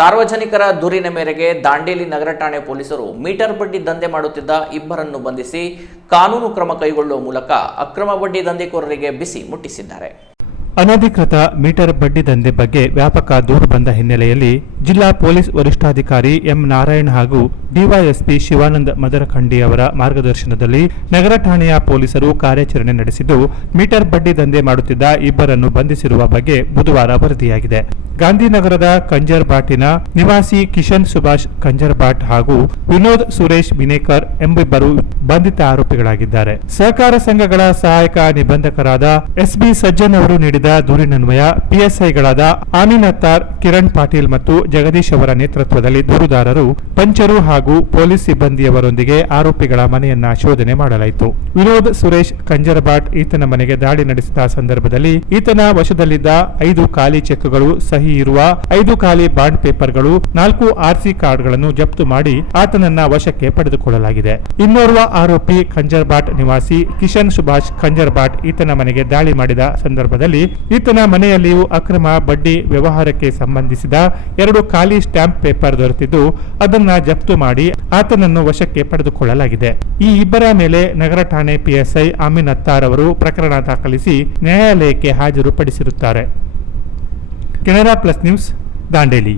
ಸಾರ್ವಜನಿಕರ ದೂರಿನ ಮೇರೆಗೆ ದಾಂಡೇಲಿ ನಗರ ಠಾಣೆ ಪೊಲೀಸರು ಮೀಟರ್ ಬಡ್ಡಿ ದಂಧೆ ಮಾಡುತ್ತಿದ್ದ ಇಬ್ಬರನ್ನು ಬಂಧಿಸಿ ಕಾನೂನು ಕ್ರಮ ಕೈಗೊಳ್ಳುವ ಮೂಲಕ ಅಕ್ರಮ ಬಡ್ಡಿ ದಂಧೆಕೋರರಿಗೆ ಬಿಸಿ ಮುಟ್ಟಿಸಿದ್ದಾರೆ. ಅನಧಿಕೃತ ಮೀಟರ್ ಬಡ್ಡಿ ದಂಧೆ ಬಗ್ಗೆ ವ್ಯಾಪಕ ದೂರು ಬಂದ ಹಿನ್ನೆಲೆಯಲ್ಲಿ ಜಿಲ್ಲಾ ಪೊಲೀಸ್ ವರಿಷ್ಠಾಧಿಕಾರಿ ಎಂ ನಾರಾಯಣ್ ಹಾಗೂ ಡಿವೈಎಸ್ಪಿ ಶಿವಾನಂದ ಮದರಖಂಡಿ ಅವರ ಮಾರ್ಗದರ್ಶನದಲ್ಲಿ ನಗರ ಠಾಣೆಯ ಪೊಲೀಸರು ಕಾರ್ಯಾಚರಣೆ ನಡೆಸಿದ್ದು ಮೀಟರ್ ಬಡ್ಡಿ ದಂಧೆ ಮಾಡುತ್ತಿದ್ದ ಇಬ್ಬರನ್ನು ಬಂಧಿಸಿರುವ ಬಗ್ಗೆ ಬುಧವಾರ ವರದಿಯಾಗಿದೆ. ಗಾಂಧಿನಗರದ ಕಂಜರ್ಬಾಟಿನ ನಿವಾಸಿ ಕಿಶನ್ ಸುಭಾಷ್ ಕಂಜರ್ಬಾಟ್ ಹಾಗೂ ವಿನೋದ್ ಸುರೇಶ್ ಬಿನೇಕರ್ ಎಂಬಿಬ್ಬರು ಬಂಧಿತ ಆರೋಪಿಗಳಾಗಿದ್ದಾರೆ. ಸಹಕಾರ ಸಂಘಗಳ ಸಹಾಯಕ ನಿಬಂಧಕರಾದ ಎಸ್ಬಿ ಸಜ್ಜನ್ ಅವರು ನೀಡಿದ ದೂರಿನನ್ವಯ ಪಿಎಸ್ಐಗಳಾದ ಆಮೀನ್ ಅತ್ತಾರ್, ಕಿರಣ್ ಪಾಟೀಲ್ ಮತ್ತು ಜಗದೀಶ್ ಅವರ ನೇತೃತ್ವದಲ್ಲಿ ದೂರುದಾರರು ಪಂಚರು ಹಾಗೂ ಪೊಲೀಸ್ ಸಿಬ್ಬಂದಿಯವರೊಂದಿಗೆ ಆರೋಪಿಗಳ ಮನೆಯನ್ನ ಶೋಧನೆ ಮಾಡಲಾಯಿತು. ವಿನೋದ್ ಸುರೇಶ್ ಕಂಜರ್ಬಾಟ್ ಈತನ ಮನೆಗೆ ದಾಳಿ ನಡೆಸಿದ ಸಂದರ್ಭದಲ್ಲಿ ಈತನ ವಶದಲ್ಲಿದ್ದ 5 ಖಾಲಿ ಚೆಕ್ಗಳು, ಸಹಿ ಇರುವ 5 ಖಾಲಿ ಬಾಂಡ್ ಪೇಪರ್ಗಳು, 4 ಆರ್ಸಿ ಕಾರ್ಡ್ಗಳನ್ನು ಜಪ್ತು ಮಾಡಿ ಆತನನ್ನ ವಶಕ್ಕೆ ಪಡೆದುಕೊಳ್ಳಲಾಗಿದೆ. ಇನ್ನೋರ್ವ ಆರೋಪಿ ಕಂಜರ್ಬಾಟ್ ನಿವಾಸಿ ಕಿಶನ್ ಸುಭಾಷ್ ಕಂಜರ್ಬಾಟ್ ಈತನ ಮನೆಗೆ ದಾಳಿ ಮಾಡಿದ ಸಂದರ್ಭದಲ್ಲಿ ಈತನ ಮನೆಯಲ್ಲಿಯೂ ಅಕ್ರಮ ಬಡ್ಡಿ ವ್ಯವಹಾರಕ್ಕೆ ಸಂಬಂಧಿಸಿದ 2 ಖಾಲಿ ಸ್ಟ್ಯಾಂಪ್ ಪೇಪರ್ ದೊರೆತಿದ್ದು ಅದನ್ನ ಜಪ್ತು ಮಾಡಿ ಆತನನ್ನು ವಶಕ್ಕೆ ಪಡೆದುಕೊಳ್ಳಲಾಗಿದೆ. ಈ ಇಬ್ಬರ ಮೇಲೆ ನಗರ ಠಾಣೆ ಪಿಎಸ್ಐ ಆಮೀನ್ ಅತ್ತಾರ್ ಅವರು ಪ್ರಕರಣ ದಾಖಲಿಸಿ ನ್ಯಾಯಾಲಯಕ್ಕೆ ಹಾಜರುಪಡಿಸಿರುತ್ತಾರೆ. Canara plus news, Dandeli.